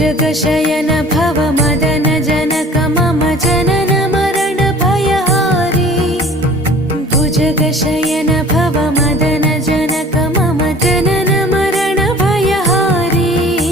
जगशयन भव मदन जनक मम जनन मरण भयहारी भुजगशयन भव मदन